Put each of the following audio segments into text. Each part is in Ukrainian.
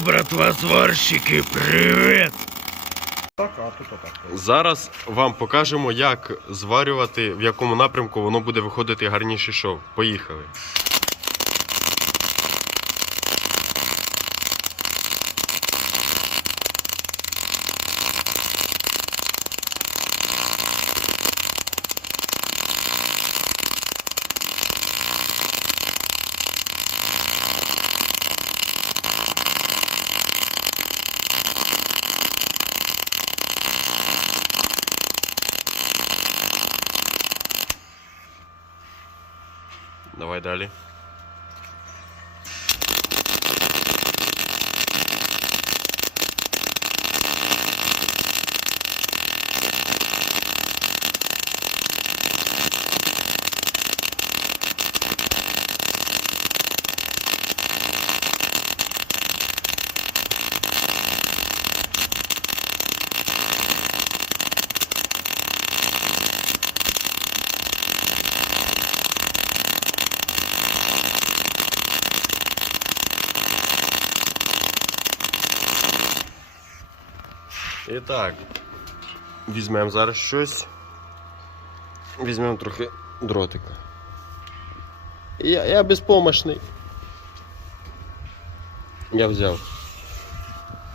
братва, сварщики, привіт! Так, а тут отак. Зараз вам покажемо, як зварювати, в якому напрямку воно буде виходити гарніше шов. Поїхали. Давай далі. І так, візьмемо зараз щось. Візьмемо трохи дротика. Я, я безпомощний. Я взяв.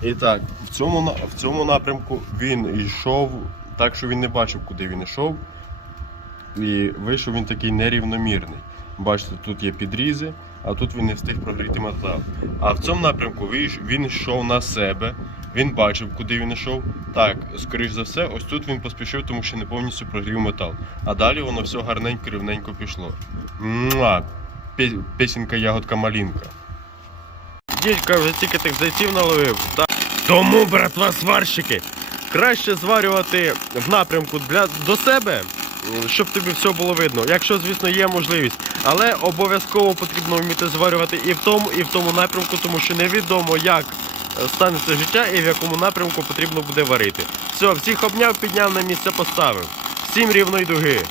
І так, в цьому, в цьому напрямку він йшов так, що він не бачив, куди він йшов. І вийшов він такий нерівномірний. Бачите, тут є підрізи, а тут він не встиг прогріти метал. А в цьому напрямку він йшов на себе, він бачив, куди він йшов. Так, скоріш за все, ось тут він поспішив, тому що не повністю прогрів метал. А далі воно все гарненько, рівненько пішло. Муа! Пе- Песенка ягодка малинка. Дідька вже тільки тих зайців наловив. Так. Тому, братва, сварщики, Краще зварювати в напрямку для до себе, щоб тобі все було видно, якщо, звісно, є можливість. Але обов'язково потрібно вміти зварювати і в тому, і в тому напрямку, тому що невідомо, як станеться життя і в якому напрямку потрібно буде варити. Все, всіх обняв, підняв на місце, поставив. Всім рівної дуги.